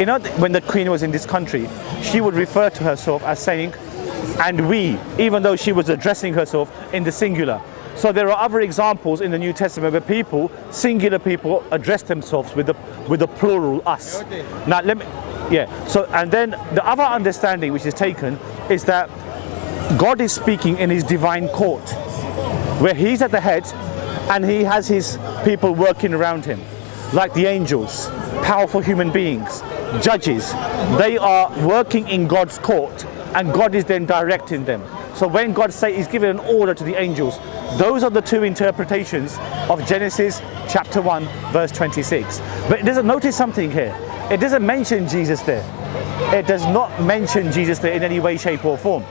You know, when the Queen was in this country, she would refer to herself as saying, and we, even though she was addressing herself in the singular. So there are other examples in the New Testament where people, singular people, address themselves with the plural us. Now let me, so and then the other understanding which is taken is that God is speaking in his divine court, where he's at the head and he has his people working around him, like the angels, powerful human beings, judges. They are working in God's court and God is then directing them. So when God says he's given an order to the angels, those are the two interpretations of Genesis chapter 1 verse 26. But it doesn't, notice something here. It doesn't mention Jesus there. It does not mention Jesus there in any way, shape or form.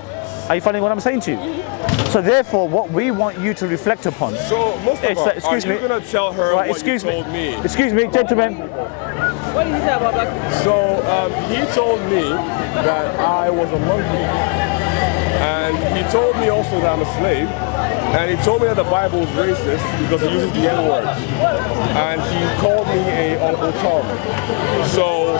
Are you following what I'm saying to you? So therefore, what we want you to reflect upon. So Mustafa, excuse me. Are you going to tell her what excuse you told me? Excuse me, gentlemen. What did he say about that? So he told me that I was a monkey. And he told me also that I'm a slave. And he told me that the Bible is racist because it uses the N-word. And he called me a Uncle Tom. So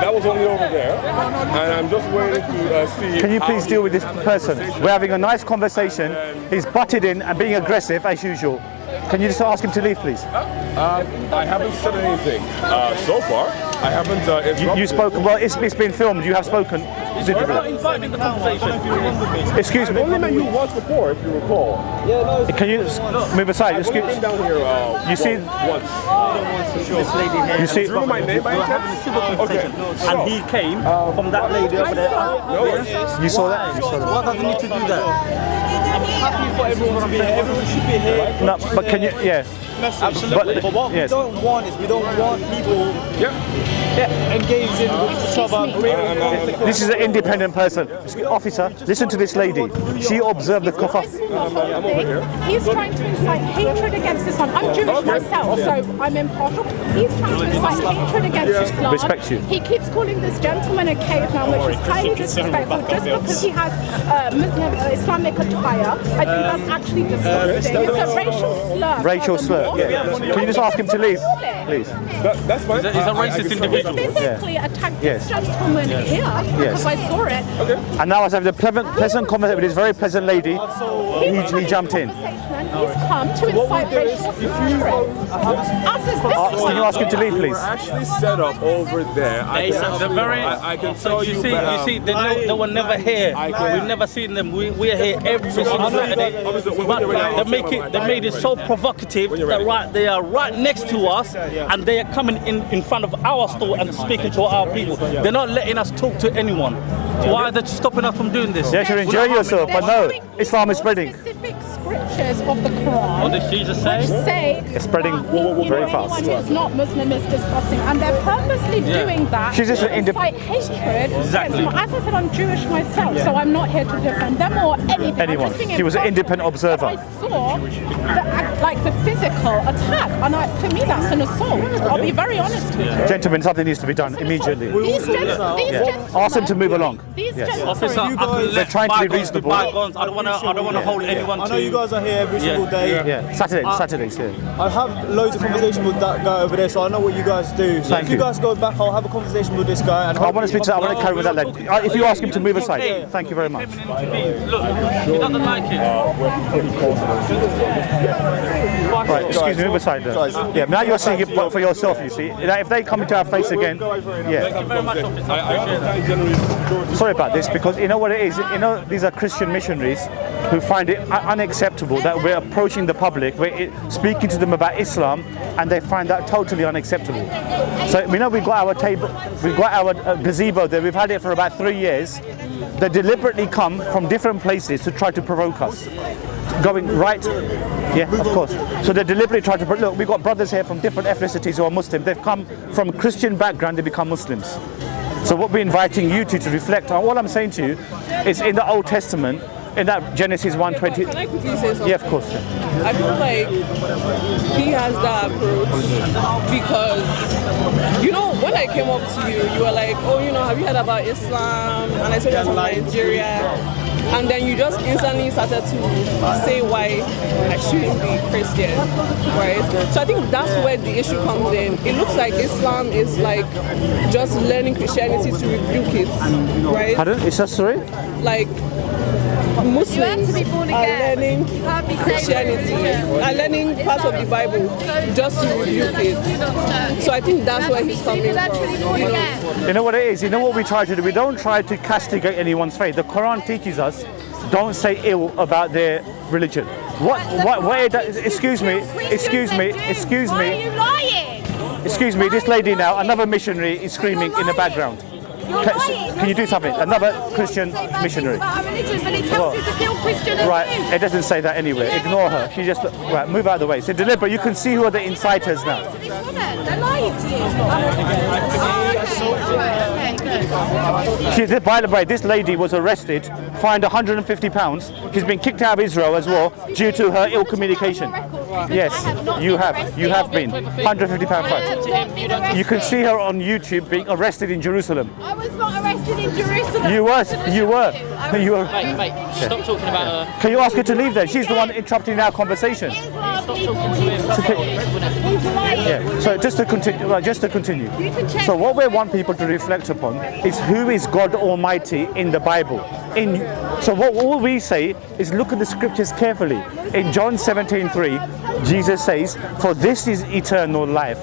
that was only over there. And I'm just waiting to see. Can you please deal with this person? We're having a nice conversation. He's butted in and being aggressive as usual. Can you just ask him to leave, please? I haven't said anything so far. I haven't. You spoke. Well, it's been filmed. You have spoken. Excuse me. I've only met you once before, if you recall. Can you move aside? I've only been down here you see, once. This lady here. You see, Do you remember my name by any chance? Okay. And he came from that lady over there. you saw that? What does he need to do that? I'm happy for everyone to be here. Everyone should be here. No, but can you? Yeah. Absolutely. But what we don't want is we don't want people engaged in with each other. This is an independent person. Officer, listen to this lady. She observed the kafah. He's trying to incite hatred against Islam. I'm Jewish myself, so I'm impartial. He's trying to incite hatred against Islam. Respect you. He keeps calling this gentleman a caveman, which is highly disrespectful. Just because he has Muslim Islamic attire, I think that's actually disgusting. It's a racial slur. Racial slur. Yeah. Can you just ask him to leave, please? That's fine. He's a racist individual. Physically attacked this gentleman here because I saw it. And now I was having a pleasant conversation with this very pleasant lady. He jumped in. He's come to incite racial hatred. Can you ask him to leave, please? We're actually set up over there. I can tell you. You see, they were never here. We've never seen them. We're here every single Saturday. But they made it so provocative that they are right next to us, and they are coming in front of our store and speaking to our people. They're not letting us talk to anyone. Why are they stopping us from doing this? Yes, you enjoy yourself, but no, Islam is spreading. Specific scriptures of the Quran. What does Jesus say? Which say It's spreading very fast. Anyone who's not Muslim is disgusting, and they're purposely doing that. She's just to an incite hatred. Exactly. As I said, I'm Jewish myself, so I'm not here to defend them or anything. Anyone. She was an independent observer. I saw the physical attack, and for me that's an assault. I'll be very honest with you. Gentlemen, something needs to be done immediately. These gentlemen, Ask them to move along. These Yes. gentlemen, Officer, I can They're trying to be bygones reasonable. bygones. I don't want to hold anyone to. I know you guys are here every single day. Yeah, Saturdays, yeah. I have loads of conversation with that guy over there, so I know what you guys do. So Thank if you you. guys go back, I'll have a conversation with this guy. And I want to speak to. I want to carry with that lady. If you ask him to move aside, thank you very much. Look, he doesn't like it. Right, excuse me, move aside there. Yeah, now you're seeing it for yourself, you see. If they come into our face again, yeah. Very much, officer. Sorry about this, because you know what it is? You know, these are Christian missionaries who find it unacceptable that we're approaching the public, we're speaking to them about Islam, and they find that totally unacceptable. So we know we've got our table, we've got our gazebo there, we've had it for about 3 years. They deliberately come from different places to try to provoke us. Going right, yeah, of course. So they deliberately try to, look, we've got brothers here from different ethnicities who are Muslim. They've come from Christian background, they become Muslims. So what we're inviting you to reflect on, all I'm saying to you is in the Old Testament, in that Genesis 1:20. Can I quickly say something? Yeah, of course. I feel like he has that approach because, you know, when I came up to you, you were like, oh, you know, have you heard about Islam? And I said you're from Nigeria. and then you just instantly started to say why I shouldn't be Christian, right? So I think that's where the issue comes in. It looks like Islam is like just learning Christianity to rebuke it, right? Pardon? It's just sorry? Like Muslims are learning Christianity, are learning parts of the Bible just to rebuke it. So I think that's where he's coming from. You know what it is? You know what we try to do? We don't try to castigate anyone's faith. The Quran teaches us, don't say ill about their religion. Excuse me. Excuse me, this lady now, another missionary is screaming in the background. Can you do something? Another Christian missionary. Right, it doesn't say that anywhere. Ignore her. She just, right, move out of the way. So deliberate, you can see who are the inciters now. By the way, this lady was arrested, fined £150. She's been kicked out of Israel as well due to her ill communication. Yes, you have been. £150 fine. You can see her on YouTube being arrested in Jerusalem. I was not arrested in Jerusalem. You were. Mate, stop talking about her. Can you ask her to leave then? She's the one interrupting our conversation. Yeah. So just to continue. So what we want people to reflect upon is who is God Almighty in the Bible. So what all we say is look at the scriptures carefully. In John 17:3, Jesus says, "For this is eternal life,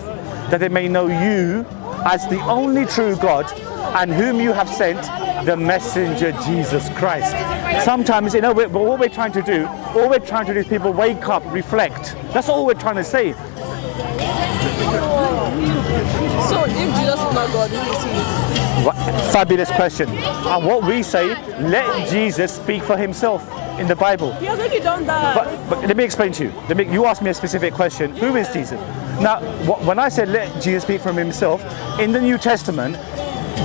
that they may know you as the only true God, and whom you have sent, the messenger Jesus Christ." Sometimes, what we're trying to do is people wake up, reflect. That's all we're trying to say. So if Jesus is not God, who is he? Fabulous question. And what we say, let Jesus speak for himself in the Bible. He has already done that. But let me explain to you. You asked me a specific question. Who is Jesus? Now, when I said let Jesus speak for himself, in the New Testament,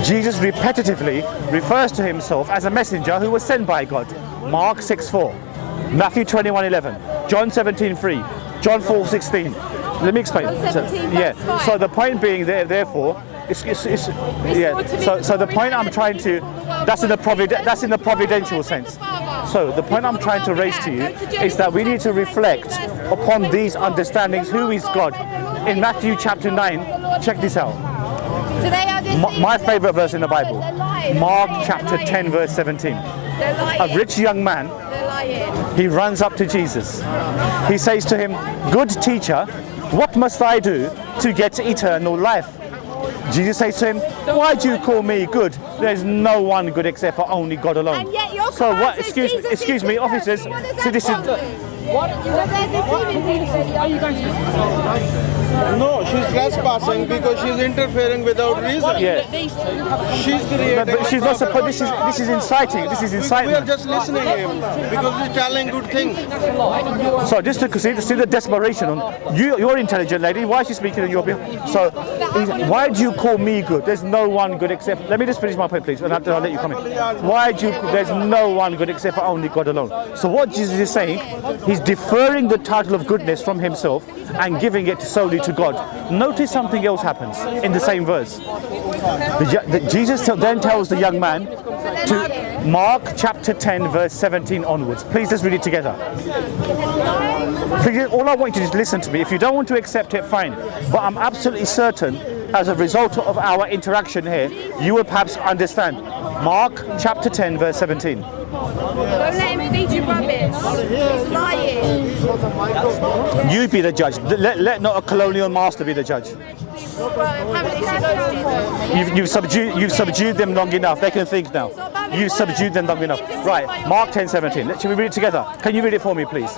Jesus repetitively refers to himself as a messenger who was sent by God. Mark 6:4, Matthew 21:11, John 17:3, John 4:16. Let me explain. So the point being therefore, So the point I'm trying to, that's in the providential sense. So the point I'm trying to raise to you is that we need to reflect upon these understandings. Who is God? In Matthew chapter 9, check this out. My favorite verse in the Bible, Mark chapter 10 verse 17. A rich young man, he runs up to Jesus. He says to him, "Good teacher, what must I do to get eternal life?" Jesus says to him, "Why do you call me good? There's no one good except for only God alone." And yet your So what? Excuse me, officers. So this is. No, she's trespassing because she's interfering without reason. Yeah. She's creating. But she's not supposed. This is inciting. This is We are incitement. just listening to him because he's telling good things. So just to see the desperation on you. You're intelligent lady. Why is she speaking on your behalf? So why do you call me good? There's no one good except. Let me just finish my point, please, and I'll let you come in. Why do you? There's no one good except for only God alone. So what Jesus is saying, he's deferring the title of goodness from himself and giving it solely to God. Notice something else happens in the same verse. Jesus then tells the young man to Mark chapter 10 verse 17 onwards. Please just read it together. Please, all I want you to do is listen to me. If you don't want to accept it, fine. But I'm absolutely certain as a result of our interaction here, you will perhaps understand. Mark chapter 10 verse 17. Don't let him feed you rubbish. He's lying. You be the judge. Let not a colonial master be the judge. You've subdued them long enough. They can think now. You've subdued them long enough. Right, Mark 10:17. Shall we read it together? Can you read it for me, please?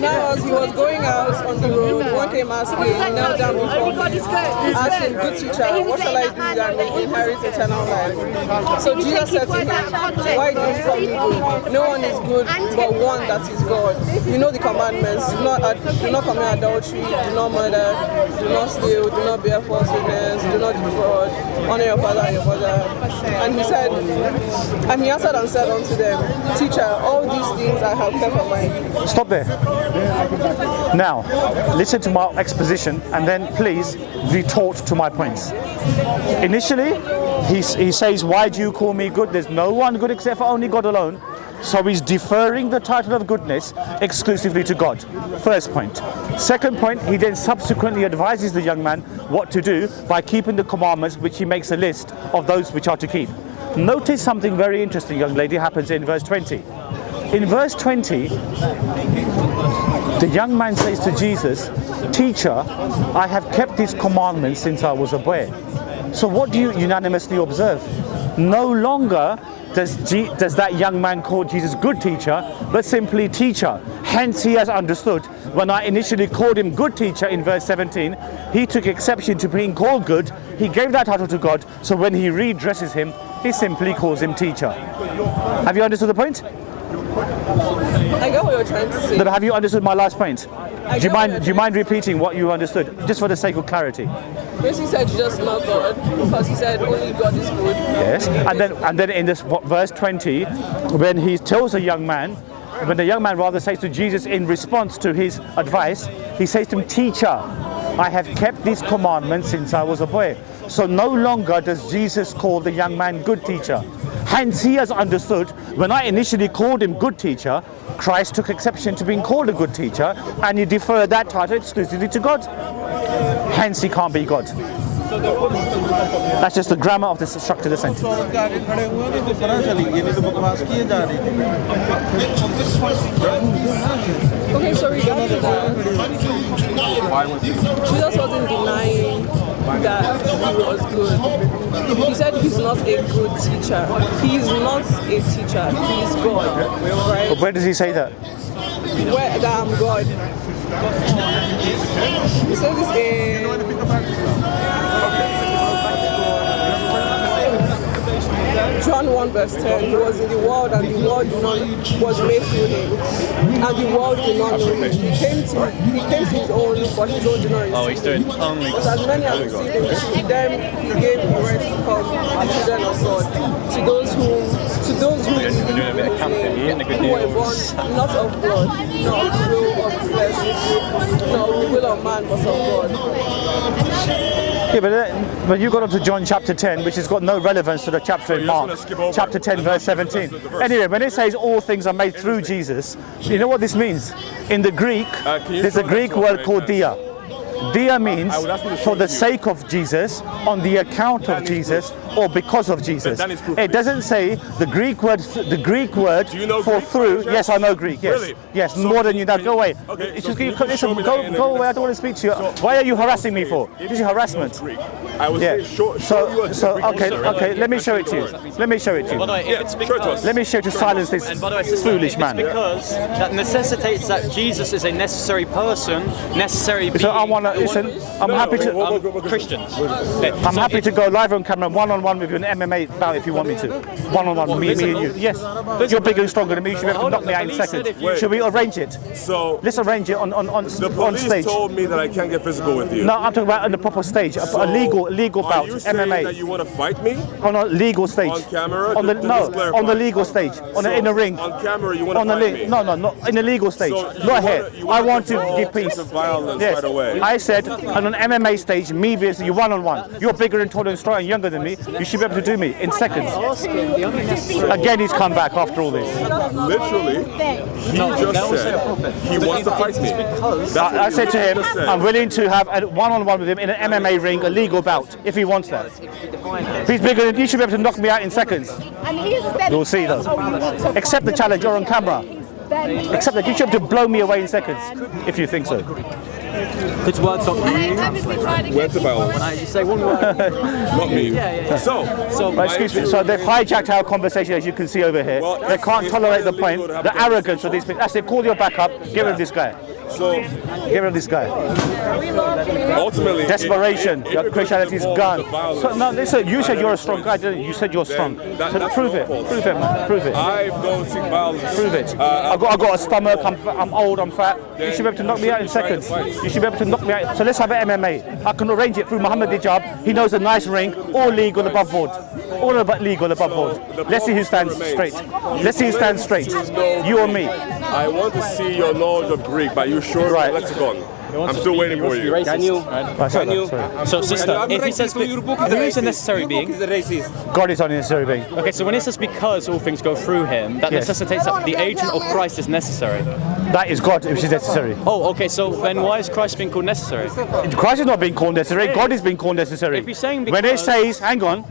Now as he was going out on the road, one came asking, knelt down before him, asking, "Good teacher, what shall I do that I may inherit eternal life?" So Jesus said to him, "Why do you call me good? No one is good but one, that is God. You know the commandments. Do not commit adultery, do not murder, do not steal, do not bear false witness, do not defraud, honor your father and your mother." And he answered and said unto them, "Teacher, all these things I have kept in mind." Stop there. Now, listen to my exposition and then please retort to my points. Initially, he says, "Why do you call me good? There's no one good except for only God alone." So he's deferring the title of goodness exclusively to God. First point. Second point, he then subsequently advises the young man what to do by keeping the commandments, which he makes a list of those which are to keep. Notice something very interesting, young lady, happens in verse 20. In verse 20, the young man says to Jesus, "Teacher, I have kept these commandments since I was a boy." So what do you unanimously observe? No longer does that young man call Jesus good teacher, but simply teacher. Hence he has understood. When I initially called him good teacher in verse 17, he took exception to being called good. He gave that title to God. So when he redresses him, he simply calls him teacher. Have you understood the point? I get what you're trying to say. But have you understood my last point? Do you mind repeating what you understood, just for the sake of clarity? Basically said Jesus not God, because he said only God is good. Yes, and then in this verse 20, when he tells a young man, when the young man rather says to Jesus in response to his advice, he says to him, "Teacher, I have kept these commandments since I was a boy." So no longer does Jesus call the young man good teacher. Hence he has understood, when I initially called him good teacher, Christ took exception to being called a good teacher, and he deferred that title exclusively to God. Hence he can't be God. That's just the grammar of the structure of the sentence. Okay, so regarding that, Jesus wasn't denying that he was good. He said he's not a good teacher. He's not a teacher. He's God, right? But where does he say that? Where that I'm God. He says this in John 1 verse 10. He was in the world, and the world was made through him, and the world did not know him. He came to his own, but his own did not receive him. Oh, he's doing only. But as many as received him, to them he gave the right to become the children of God. To those who believe in him, who were born not of blood, not of the will of the flesh, not of the will of man, but of God. Yeah, but you got on to John chapter 10, which has got no relevance to the chapter in Mark, chapter 10, verse 17. Anyway, when it says all things are made through Jesus, you know what this means? In the Greek, there's a Greek word called dia. Dia means for the sake of Jesus, on the account of Jesus, or because of Jesus. It doesn't say the Greek word for through. Yes, I know Greek. Yes, Really? yes, So more than you know. Go away. Okay, It's so just- can you show me go that in away. I don't want to speak to you. Why are you harassing me for? This is harassment. I was Yeah. saying, show you a Greek Okay. Let me show it to you. Let me show it to By the you. way, if it's show it to us. because, Let me show you to silence this and by the way, sister, foolish if man. it's because that necessitates that Jesus is a necessary person, necessary being. So I want to listen. I'm happy to. Christians. I'm happy to go live on camera, one-on-one with you in an MMA bout if you want me to. One-on-one, me and you. Yes. You're bigger and stronger than me. You should be able to knock me out in seconds. Should we arrange it? So Let's arrange it on the police stage. told me that I can't get physical with you. No, I'm talking about on the proper stage, a legal Are bout, you saying that MMA, you want to fight me on a legal stage. on camera? On the Just no, clarify. on the legal stage, in a ring. On camera, you want On to the fight me? no, not in a legal stage. So you Not wanna- here. you I wanna want to control give peace. the violence Yes. right away. I said on an MMA stage, me versus you one-on-one. You're bigger and taller and strong and younger than me. You should be able to do me in seconds. Again, he's come back after all this. Literally, he just said he wants to fight me. I said to him, I'm willing to have a one-on-one with him in an MMA ring, a legal bout, if he wants that. If he's bigger than you, should be able to knock me out in seconds. And he's then You'll see though. Accept the challenge, you're on camera. Except that you should be able to blow me away in seconds, if you think so. Which words not you? Went to violence. You say one word. Not me. So, Right, excuse me. So they've hijacked our conversation, as you can see over here. Well, They can't it's tolerate the quite point, illegal to have the a arrogance of these people. That's it. Call your backup. Get rid of this guy. so Get rid of this guy. ultimately, Desperation. if Your you're Christianity's involved gone. with the violence, So, no, listen. You said you're a strong guy, didn't you? You said you're strong. that- So that's prove your it. fault. Prove it, man. Prove it. I don't seek violence. Prove it. I got a stomach. I'm old. I'm fat. You should be able to knock me out in seconds. You should be able to knock me out. So let's have an MMA. I can arrange it through Muhammad Dijab. He knows a nice ring, all legal above board. All about legal above board. Let's see who stands straight. Let's see who stands straight. You or me. I want to see your knowledge of Greek, but you sure Right. lexicon. I'm still waiting for you. Can you? Sorry. So, sister, if he says who is a necessary being? God is only a necessary being. Okay, so when it says because all things go through him, that Yes. necessitates that the agent of Christ is necessary. That is God, which is necessary. Oh, okay, so then why is Christ being called necessary? Christ is not being called necessary. God is being called necessary. If you're saying when it because- says, hang on.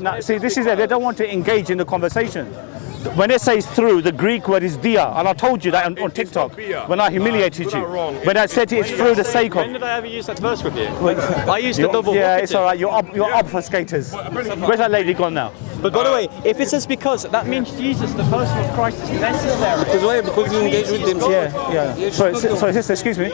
Now, see, this is it. They don't want to engage in the conversation. When it says through, the Greek word is dia, and I told you that on TikTok when I humiliated you. When I said it's through the sake of. When did I ever use that verse with you? I used the double. Yeah, vocative. it's all right. You're obfuscators. Where's that lady gone now? But by the way, if it says because, that means Jesus, the person of Christ, is necessary. Because you engage with them. Yeah. Sorry, sister, excuse me.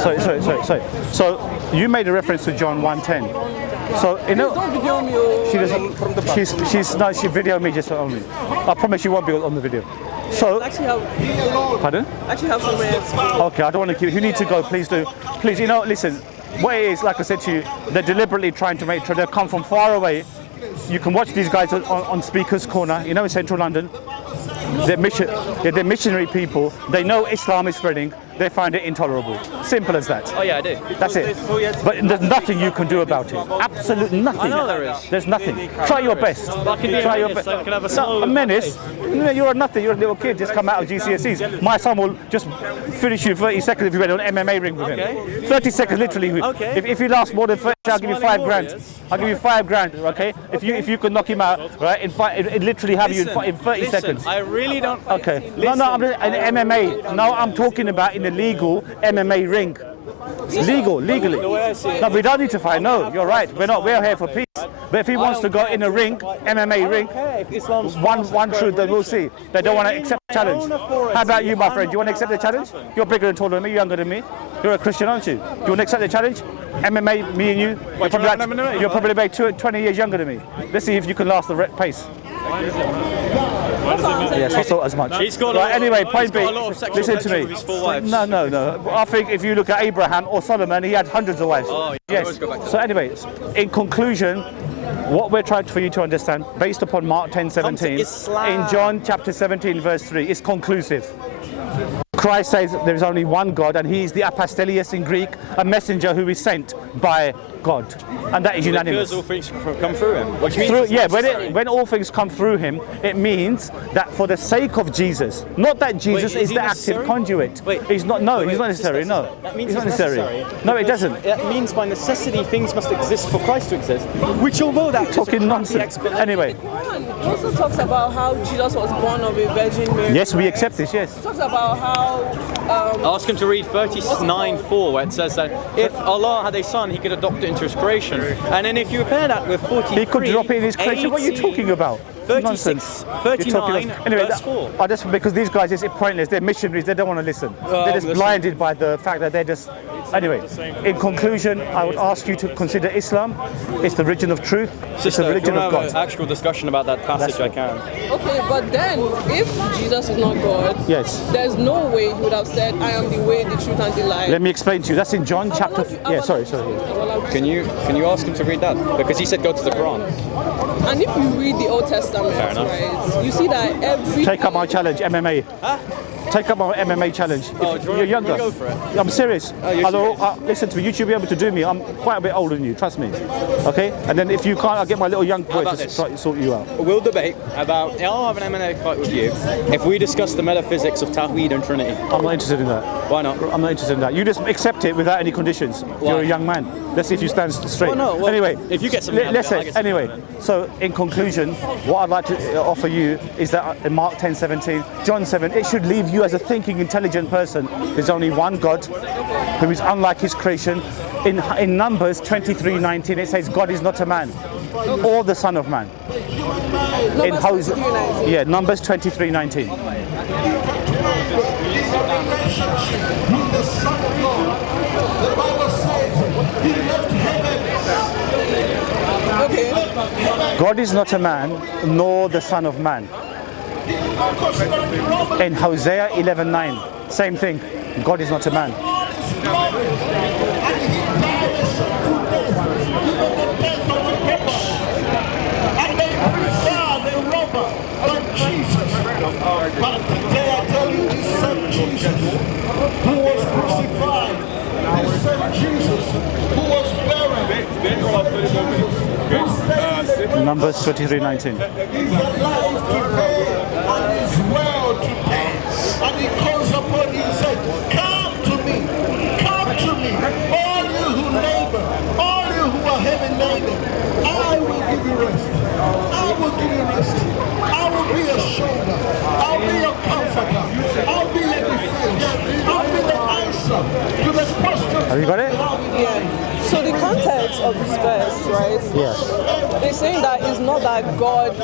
Sorry. So you made a reference to John 1:10. So you know, Don't video me. Oh, she doesn't. She videoed me just only. I promise you won't be on the video. So, Actually have, pardon? actually have somewhere else. Okay, I don't want to keep. If you need to go, please do. Please, listen. What it is, like I said to you, they're deliberately trying to make sure they come from far away. You can watch these guys on Speaker's Corner, in central London. They're missionary people. They know Islam is spreading. They find it intolerable. Simple as that. Oh yeah, I do. That's it. But there's nothing you can do about it. Absolutely nothing. I know there is. There's nothing. Try your best. I can be a Try your menace, best. I can have a No, small a menace? No, you're a nothing. You're a little kid. Just come out of GCSEs. My son will just finish you in 30 seconds if you went on an MMA ring with him. 30 seconds literally. Okay. If you last more than 30, I'll give you $5,000. I'll give you $5,000. Okay. If you could knock him out, right? It literally have you in 30 seconds. I really don't. Okay. No, I'm in MMA. No, I'm talking about in the legal MMA ring. Legally. No, we don't need to fight. No, you're right. We're here for peace. But if he wants to go in a ring, MMA ring, one truth that we'll see. They don't want to accept the challenge. How about you, my friend? Do you want to accept the challenge? You're bigger and taller than me, you're younger than me. You're a Christian, aren't you? Do you want to accept the challenge? MMA, me and you, you're probably about 20 years younger than me. Let's see if you can last the pace. Yes, I thought as much. He's got right, anyway, point got B, a lot of sexual listen to tension me. with his 4 wives. No. I think if you look at Abraham or Solomon, he had hundreds of wives. Oh, yes. So anyway, in conclusion, what we're trying for you to understand, based upon Mark 10:17, in John chapter 17, verse 3, is conclusive. Christ says there is only one God, and he is the apostolios in Greek, a messenger who is sent by God, and that is unanimous. Because all things come through him. Which means when all things come through him, it means that for the sake of Jesus, not that Jesus is the active conduit. Wait, he's not. No, he's not necessary. No, that means he's not it's necessary. No, it doesn't. That means by necessity things must exist for Christ to exist. Which although that Talking nonsense. Anyway, It also talks about how Jesus was born of a virgin Mary. yes, we accept this. Yes. It talks about how Ask him to read 39:4, where it says that if Allah had a son, he could adopt it into his creation. And then if you repair that with 43, He could drop it in his creation. What are you talking about? 36, Nonsense. 39, Anyway, verse 4. I just because these guys is pointless. They're missionaries. They don't want to listen. They're just blinded by the fact that they're just. Anyway, in conclusion, I would ask you to consider Islam. It's the religion of truth. It's the religion of God. An actual discussion about that passage, I can. okay, but then if Jesus is not God, Yes. there's no way he would have said, "I am the way, the truth, and the life." Let me explain to you. That's in John chapter. Yeah, sorry. Can you ask him to read that? Because he said go to the Quran. And if you read the Old Testament, enough. right, you see that every Take up my challenge, MMA. Take up my MMA challenge. If you're younger. go for it? I'm serious. you're serious? Listen to me. You should be able to do me. I'm quite a bit older than you. Trust me. Okay. And then if you can't, I'll get my little young boy about to this? try to sort you out. We'll debate about. I'll have an M&A fight with you if we discuss the metaphysics of Tawhid and Trinity. I'm not interested in that. Why not? I'm not interested in that. You just accept it without any conditions. You're a young man. Let's see if you stand straight. Anyway, if you get something out of it, let's I'll say get something anyway. out of it. So in conclusion, what I'd like to offer you is that in Mark 10:17, John 7, it should leave you as a thinking, intelligent person. There's only one God who is unlike his creation. In Numbers 23:19, it says God is not a man or the Son of Man. In Hosea, Numbers 23:19. okay. God is not a man nor the Son of Man. In Hosea 11:9, same thing. God is not a man. And they prefer the robber, but Jesus. But today I tell you, Numbers 23:19. And he calls upon you and says, come to me, all you who labor, all you who are heavy laden, I will give you rest. I will give you rest. I will be your shoulder. I'll be your comforter. I'll be your defense. I'll be the answer to the question. Have you got it? Yeah. So the context of this verse, right? Yes. They're saying that it's not that God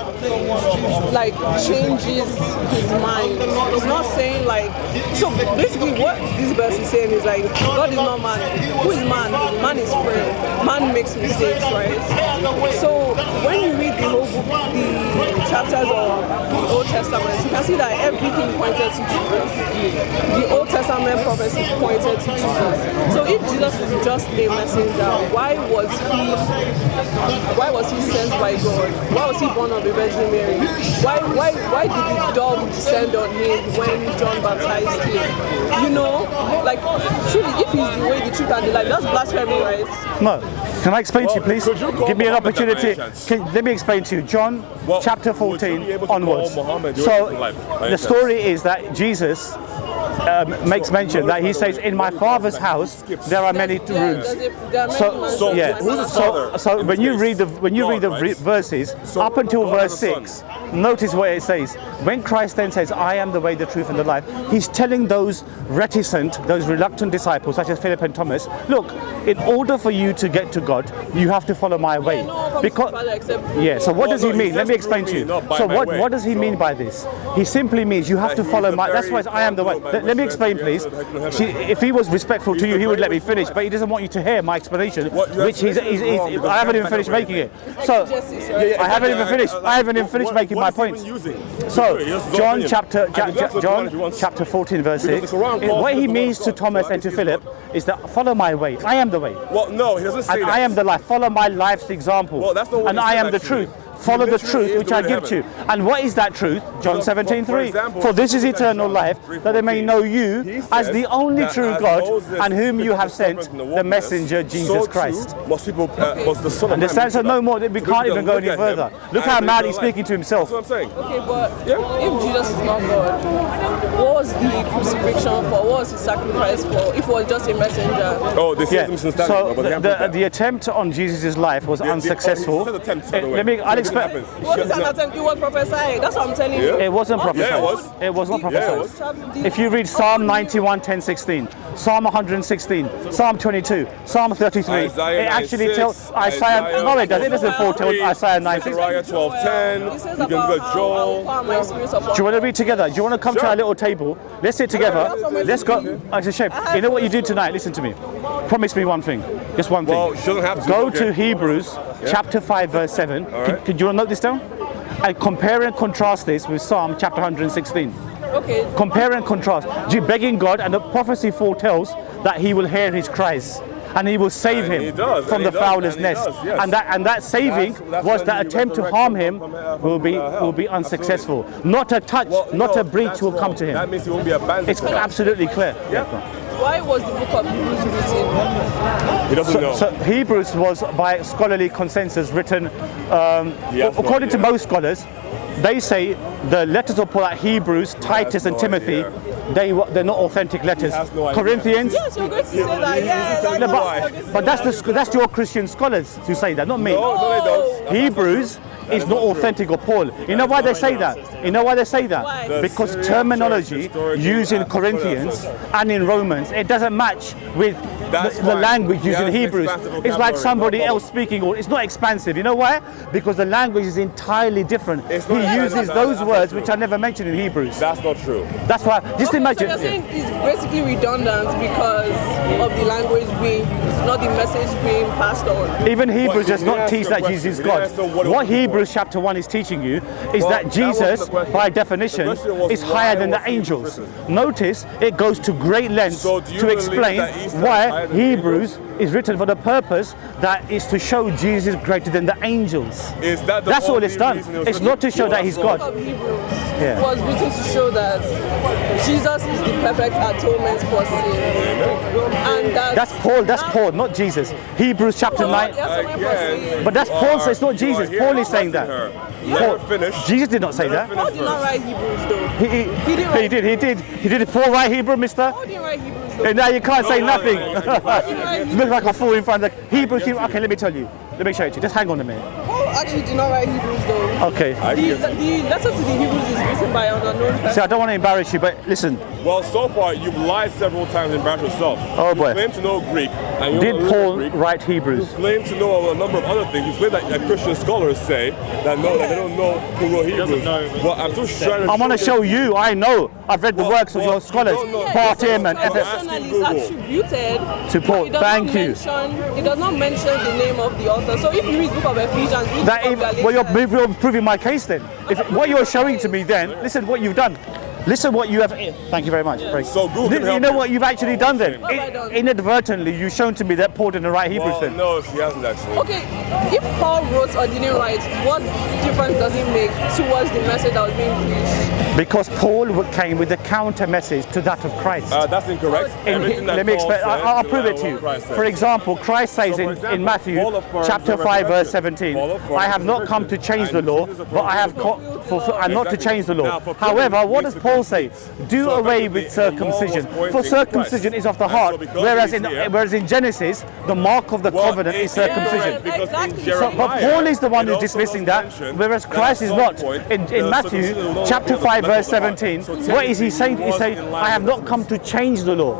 like changes his mind. It's not saying like, so basically what this verse is saying is like, God is not man. Who is man? Man is free. Man makes mistakes, right? So when you read the whole book, the chapters of the Old Testament, you can see that everything pointed to Jesus. The Old Testament prophecies pointed to Jesus. So if Jesus is just a messenger, why was he sent by God? Why was he born of a Virgin Mary? Why did the dove descend on him when John baptized him? You know, like truly, if he's the way, the truth, and the life, that's blasphemy, right? No. Can I explain to you, please? could you call Give me an Muhammad opportunity. that Let me explain to you. John chapter 14 onwards. Muhammad So the story is that Jesus makes mention that he says, in my Father's house there are many rooms. So yeah. who's his father? So when you read the verses up until verse 6, notice what it says. When Christ then says, I am the way, the truth, and the life, he's telling those reticent, those reluctant disciples, such as Philip and Thomas, look, in order for you to get to God, you have to follow my way. So what does he mean? Let me explain to you. So what does he mean by this? He simply means you have to follow my. That's why I am the way. Let me explain, please. If he was respectful to you, he would let me finish, but he doesn't want you to hear my explanation, which I haven't even finished making it. So I haven't even finished making my point. So John chapter 14 verse 6. What he means to Thomas and to Philip is that follow my way. I am the way. Well, no, he doesn't say and that. I am the life. Follow my life's example. Well, that's not what and he I said, am the actually. truth. Follow the truth which I give to you. And what is that truth? John 17:3. For this is eternal life, that they may know you as the only true God, and whom you have sent, the messenger Jesus Christ. Understand? So no more. We can't even go any further. Look how mad he's speaking to himself. That's what I'm saying. Okay, but if Jesus is not God, what was the crucifixion for? What was his sacrifice for? If it was just a messenger? Oh, they say So the attempt on Jesus' life was unsuccessful. What is an attempt? It was prophesied. That's what I'm telling you. It wasn't prophesied. Yeah, it was. It was not prophesied. If you read Psalm 91, 10, 16, Psalm 116, Psalm 22, Psalm 33, Isaiah it actually 9:6, tells Isaiah. No, it doesn't. It doesn't foretell Isaiah 9:6. Zechariah 12:10. You can go Joel. Do you want to read together? Do you want to come to our little table? Let's sit together. Let's go. It's a shame. You know what you do tonight? Listen to me. Promise me one thing. Just one thing. Well, she doesn't have to. Go to Hebrews chapter 5 verse 7. Could you want to note this down? And compare and contrast this with Psalm chapter 116. Okay. Compare and contrast. You begging God, and the prophecy foretells that he will hear his cries. And he will save him from the fowler's nest. And that saving was that attempt to harm him will be unsuccessful. Not a touch, not a breach will come to him. That means he won't be abandoned. It's absolutely clear. Yeah. Why was the book of Hebrews written? He doesn't know. So Hebrews was, by scholarly consensus, written, according to most scholars, they say the letters of Paul at Hebrews, Titus and Timothy, they're not authentic letters. Corinthians. Yes, you're going to say that. Yeah, but that's your Christian scholars who say that, not me. No, they don't. Hebrews is not authentic of Paul. You know why they say that? You know why they say that? Why? Because terminology used in Corinthians and in Romans, it doesn't match with the language used in Hebrews. It's like somebody else speaking, or it's not expansive. You know why? Because the language is entirely different. He uses those words which are never mentioned in Hebrews. That's not true. That's why. Just imagine. So you're saying it's basically redundant because of the language not the message being passed on. Even Hebrews does not teach that Jesus is God. What Hebrews chapter 1 is teaching you is that Jesus, by definition, is higher than the angels. Notice it goes to great lengths to explain why Hebrews is written for the purpose that is to show Jesus is greater than the angels. That's all it's done. It's not to show that he's God. Yeah. was written to show that Jesus is the perfect atonement for sin. And That's Paul, not Jesus. Hebrews chapter 9. Again, But that's Paul says, not Jesus. Paul is saying that. Let her finish. Jesus did not say that. Paul did not write Hebrews though. He did. Paul write Hebrew, mister? Paul didn't write Hebrews though. And now you can't say No, nothing. Right. Look like a fool in front of the Hebrew. Okay, let me tell you. Let me show it to you. Just hang on a minute. Paul actually did not write Hebrews though. Okay. The letter to the Hebrews is written by an unknown person. See, I don't want to embarrass you, but listen. Well, so far you've lied several times and embarrassed yourself. Oh, boy. You claim to know Greek. And you Did don't know Paul Greek. write Hebrews? You claim to know a number of other things. You claim that Christian scholars say that they don't know who wrote Hebrews. Well, I'm still trying to I want to show you. I know. I've read the works of your scholars. Bartim and Traditionally, it's attributed to Paul. It does Thank not you. It does not mention the name of the author. So if you read the book of Ephesians, read That the book of well, Galatians, you're proving my case then. If what you're showing to me then, listen what you've done. Listen what you have. Thank you very much. So Google can You help know you. what you've actually done then? What have I done? Inadvertently, you've shown to me that Paul didn't write Hebrews Well, then. no, he hasn't actually. Okay, if Paul wrote or didn't write, what difference does it make towards the message that was being preached? Because Paul came with a counter message to that of Christ. That's incorrect. Everything that Let me Paul explain. said I'll is prove not it to what you. Christ said. For example, Christ says So, for in example, Matthew Paul affirms chapter the 5 verse resurrection. 17, Paul affirms I have the not come to resurrection. change the And law, Jesus but I have affirms not to change the law. Now, fulfilling However, what means does to Paul say? complete. Do So away with effectively, the law was circumcision. pointing For to circumcision Christ. is of the And so heart, because whereas he's here- whereas in Genesis, the mark of the covenant is circumcision. Yeah, Because in exactly. Jeremiah, But Paul is the one it who's also dismissing does that, mention whereas that Christ at is some not. point, In the Matthew circumcision will chapter not be 5 the verse method of 17, God. So what is he saying? technically, He's he saying, was in line I have with not come to change the law.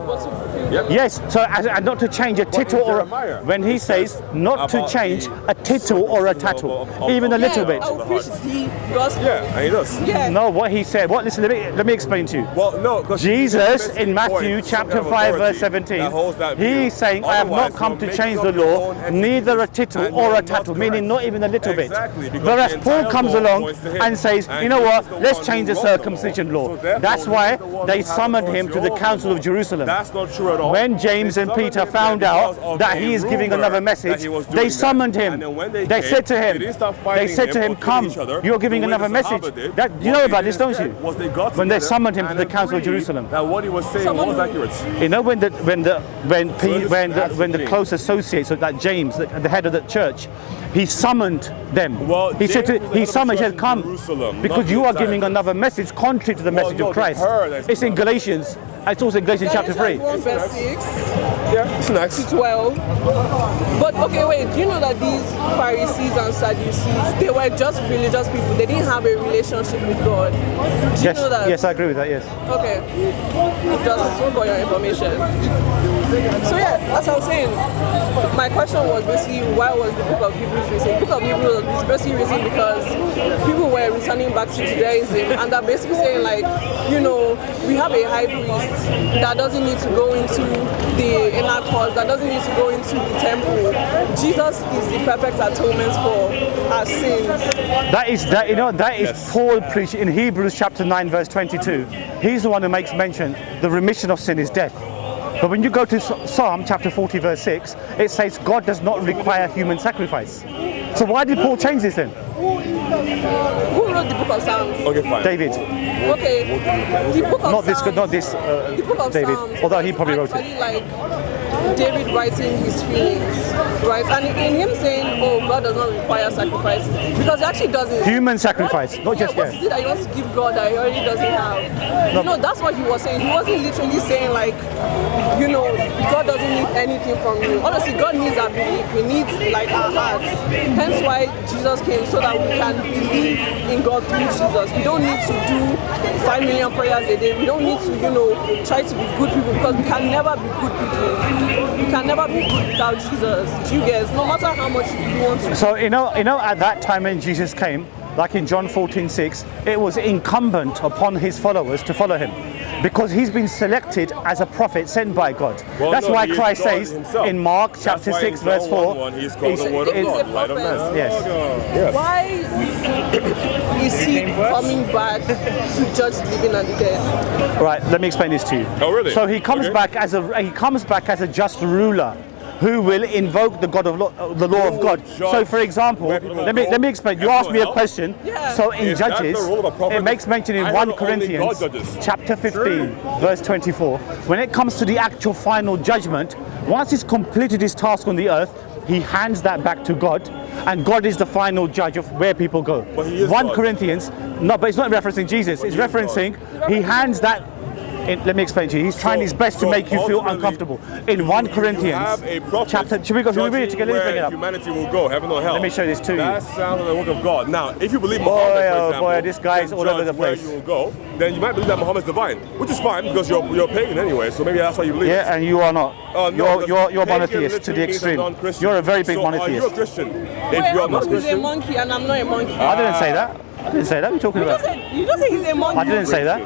Yep. Yes, so and not to change a tittle or Jeremiah, when he it says says not to about change the a tittle or a tattle, even a little bit. I will preach the gospel. Yeah, and he does. Yeah. No, what he said. What? Listen, let me explain to you. Well, no, because Jesus in Matthew chapter 5 verse 17, he's saying, I have not come to change the law, neither a tittle or a tattle, meaning not even a little bit. Exactly, because Whereas the Paul entire comes law along points to him. and says, And you know he's what, the let's one change who the wrote the law. circumcision law. So therefore, That's he's why the one they who has summoned him to the authority Council over of the law. Jerusalem. That's not true at all. When James They and summoned Peter him found because out of that a he is giving rumor another that message, he was they doing summoned that. him. And then when they They came, said to they him, didn't start they fighting said to him him, or killing come, each other. you're giving The way another the Sahaba message. did. That, you know What about they this, don't instead you? was they got When they together summoned him to and the Council of agreed Jerusalem. that what he was saying was accurate. You know when the thing. close associates of that James, the head of the church, he summoned them. Well, he said, James was the head of the he church said, in come, Jerusalem, because not you the are entire giving church. another message contrary to the Well, message no, of they Christ. heard that. It's in Galatians. It's also in Galatians chapter 3. Galatians 1 verse 6 Yeah, it's next. to 12. But okay, wait, do you know that these Pharisees and Sadducees, they were just religious people. They didn't have a relationship with God. Do you Yes, know that? yes, I agree with that. Yes. Okay. Just for your information. So yeah, as I was saying, my question was basically why was the book of Hebrews written? The book of Hebrews was basically written because people were returning back to Judaism and they're basically saying like, you know, we have a high priest that doesn't need to go into the inner court, that doesn't need to go into the temple. Jesus is the perfect atonement for our sins. That is Paul preaching in Hebrews chapter 9 verse 22. He's the one who makes mention the remission of sin is death. But when you go to Psalm chapter 40 verse 6, it says God does not require human sacrifice. So why did Paul change this then? Who wrote the book of Psalms? Okay, fine. David. Okay, the book of Not this, Psalms, not this the book of David, Psalms although he probably wrote actually it. like David writing his feelings, right? And in him saying, oh, God does not require sacrifice, because he actually doesn't. Human sacrifice, not just what is it that he wants to give God that he already doesn't have? No. You know, that's what he was saying. He wasn't literally saying like, you know, God doesn't need anything from you. Honestly, God needs our belief. He needs like our hearts. Hence why Jesus came, so that we can believe in God through Jesus. We don't need to do 5 million prayers a day. We don't need to, you know, try to be good people, because we can never be good people. We can never be good without Jesus. You guys, no matter how much you want to. So you know, at that time when Jesus came, like in John 14:6, it was incumbent upon his followers to follow him, because he's been selected as a prophet sent by God. Well, That's no, why he is Christ God says himself. in Mark That's chapter why 6 in verse John 4, 1:1 he's called he's- the word of If he's a God, light of prophet, man. yes. Yes. why is he coming back to judge the living and the dead? Right, let me explain this to you. Oh, really? So he comes Okay. back as a just ruler who will invoke the the law of God. So, for example, let me explain. You asked me a question. So in Judges, it makes mention in 1 Corinthians chapter 15, verse 24. When it comes to the actual final judgment, once he's completed his task on the earth, he hands that back to God, and God is the final judge of where people go. 1 Corinthians, no, but it's not referencing Jesus. It's referencing, he hands that. Let me explain to you. He's trying his best to make you feel uncomfortable. In 1 Corinthians chapter, should we read it together? Let me bring it up. Humanity will go, heaven or hell. Let me show this to you. That sounds like the work of God. Now, if you believe Muhammad, for example, this guy is all over the place. Where you will go, then you might believe that Muhammad's divine, which is fine because you're pagan anyway. So maybe that's why you believe. Yeah, and you are not. No, you're monotheist to the extreme. You're a very big monotheist. Are you a Christian? Wait, If you're I'm not a Christian, monkey and I'm not a monkey. I didn't say that. I didn't say that. What are you talking about? You just said he's a monkey. I didn't say that.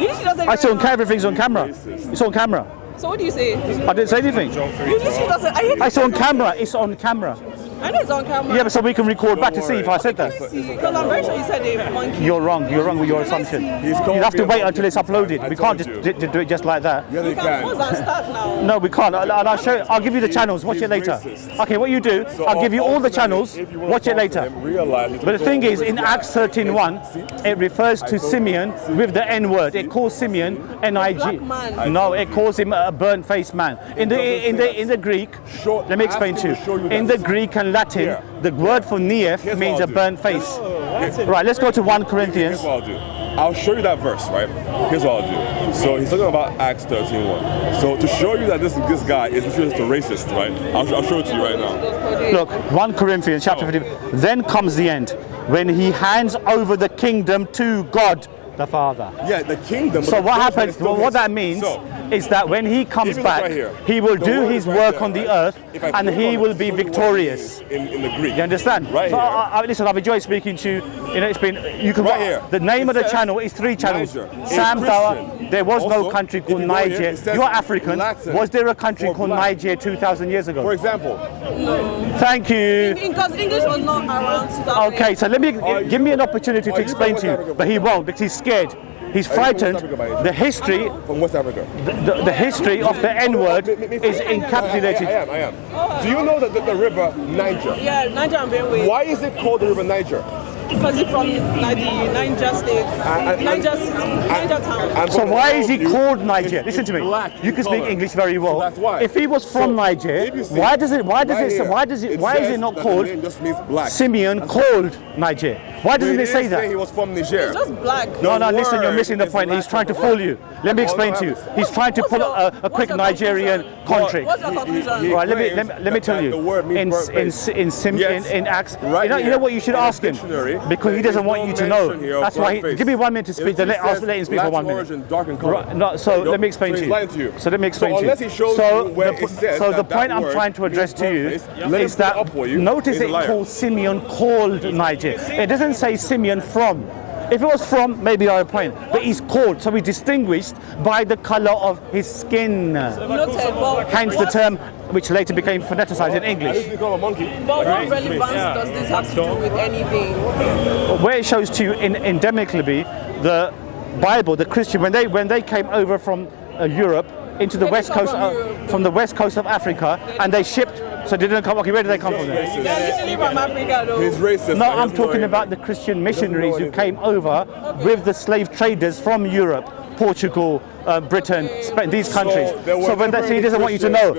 You just said I saw on camera. Everything's on camera. It's on camera. So what do you say? I didn't say anything. You just doesn't. I saw on camera. It's on camera. I know it's on camera. Yeah, but so we can record back to see if I said that. Because I'm very sure you said a monkey. You're wrong. You're wrong with your assumption. You have to wait until it's uploaded. We can't just do it just like that. yeah, they You can pause and start now. No, we can't. I'll give you the channels. Watch it later. Okay, what you do? I'll give you all the channels. Watch it later. But the thing is, in Acts 13:1, it refers to Simeon with the N word. It calls Simeon N-I-G. No, it calls him a burnt-faced man. In the Greek, let me explain to you. In the Greek and Latin, the word for Neef means a burnt face. Right, let's go to 1 Corinthians. Here's what I'll do. I'll show you that verse, right? Here's what I'll do. So he's talking about Acts 13:1. So to show you that this guy is just a racist, right? I'll show it to you right now. Look, 1 Corinthians chapter 15. Then comes the end, when he hands over the kingdom to God the Father. Yeah, the kingdom. So what happens? Well, what that means is that when he comes back, he will do his work on the earth, and he will be victorious. In the Greek. You understand? Right so listen, I've enjoyed speaking to you. You know, it's been the name of the channel is 3 channels. Sam Dawah. There was no country called Niger. You're African. Was there a country called Niger 2,000 years ago? For example. Thank you. Because English was not around 2000. Okay, so give me an opportunity to explain to you, but he won't because he's scared. He's frightened. The history from West Africa. The history of the N-word is encapsulated. I am. Do you know that the river Niger? Yeah, Niger and Benue. Why is it called the river Niger? Because it's from Niger State. Niger town. So why is he called Niger? Listen to me. You can speak English very well. So that's why. If he was from Niger, why is it not called Simeon called Niger? Why doesn't it say that? He was from Niger. It's just black. No, listen, you're missing the point. He's trying to fool you. Let me explain to you. He's trying to pull a quick Nigerian country. What's your conclusion? Right, let me tell you. In Acts, you know what you should ask him? Because he doesn't want you to know. That's why. Give me 1 minute to speak. Then let him speak for 1 minute. Right, no, so let me explain to you. So let me explain to you. So the point I'm trying to address to you is that notice it calls Simeon called Niger. It doesn't say Simeon from. If it was from, maybe I have a point. But he's called, so he's distinguished by the color of his skin. Hence the term, which later became phoneticized in English. But what relevance does this have to do with anything? Where it shows to you endemically, the Bible, the Christian, when they came over from Europe into the west coast, from the west coast of Africa, and they shipped. So they didn't come. Okay, where did they come from? They're literally from Africa, though. He's racist. No, I'm talking about the Christian missionaries who came over with the slave traders from Europe, Portugal, Britain, Spain, these countries. So when he doesn't want you to know.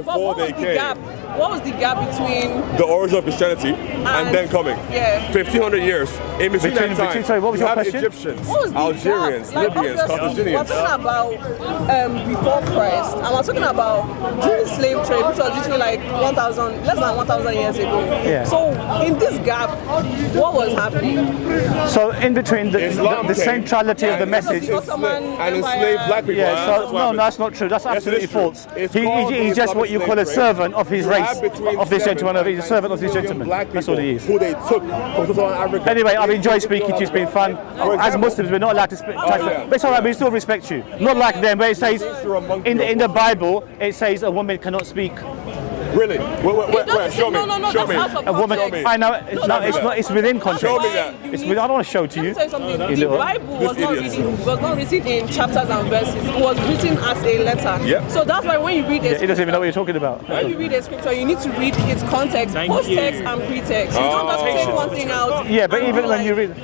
What was the gap between the origin of Christianity and then coming? Yeah. 1500 years. In between that time, sorry, what was your question? Egyptians, Algerians, Libyans, Carthaginians. We're talking about before Christ, and we're talking about during the slave trade, which was literally like less than 1,000 years ago. Yeah. So in this gap, what was happening? So in between the centrality of the message and enslaved black people. Yeah, so no, that's not true. That's absolutely false. He's just what you call a servant of his race, of this gentleman. He's a servant of this gentleman. That's all he is. Who they took from Southern Africa. Anyway, I've enjoyed speaking to you. It's been fun. As Muslims, we're not allowed to speak. But it's all right. We still respect you. Not like them, where it says in the Bible, it says a woman cannot speak Really? Where? Show me. No, Show me. that's out of A woman, context. I know, it's not, it's within context. Show me that. It's within, I don't want to show it to Let you. me tell you something. You The know. Bible was not written in chapters and verses. It was written as a letter. Yep. So that's why when you read He doesn't even know what you're talking about. when you read a scripture, you need to read its context, post-text and pre-text. You don't just take one thing out. Yeah, but and even go when like, you read...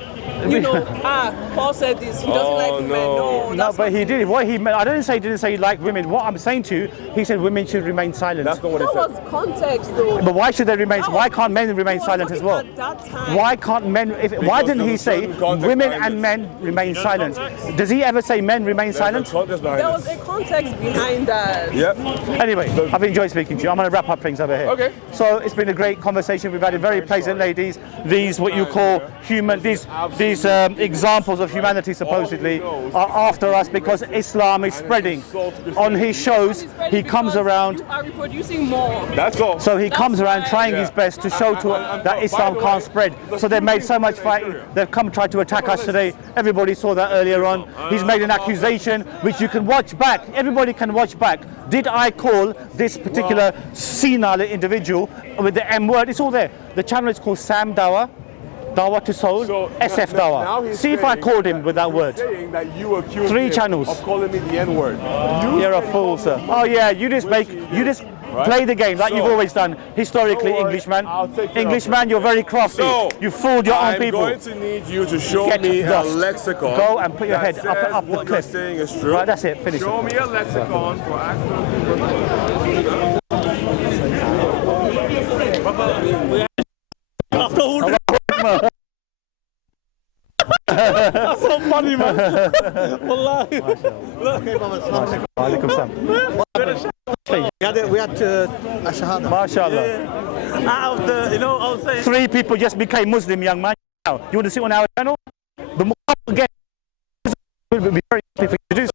Paul said this. He doesn't like women. No, No, that's but not he did. What he meant, I didn't say he didn't say like women. What I'm saying to you, he said women should remain silent. That's not what he That said. was context, though. But why should they remain? That Why was- can't men remain he was silent as talking well? at that time. Why can't men? Why didn't he there's a say certain context women behind and it. men remain silent? Does he ever say men remain silent? There was a context behind that. Yep. Anyway, I've enjoyed speaking to you. I'm going to wrap up things over here. Okay. So it's been a great conversation. We've had a very pleasant ladies. These what you call human. These examples of humanity supposedly are after us because Islam is spreading. On his shows, he comes around. You are reproducing more. That's all. So he comes around why- trying his best to show to that Islam can't spread. So they've made so much fight. They've come try to attack us today. Everybody saw that earlier on. He's made an accusation which you can watch back. Everybody can watch back. Did I call this particular senile individual with the M word? It's all there. The channel is called Sam Dawah. Dawah to Soul, So, SF now Dawah. he's See if I saying- called him with that word. Saying that you accused 3 him channels. of calling me the N-word. You're a fool, sir. Oh yeah, you just play the game like you've always done historically, Don't worry, Englishman. I'll take care of Englishman, you're very crafty. So, You fooled your own I'm people. going to need you to show Get me a dust. lexicon. Go and put your that head up says the what cliff. you're saying is true. Right, that's it. Finish Show it. me a lexicon for After all that. That's so funny, man. Wallahi. Alaikum salam. We had a shahada. MashaAllah. Out of the, I was saying. 3 people just became Muslim, young man. Now, you want to sit on our channel? The more again, will be very happy for you to do so.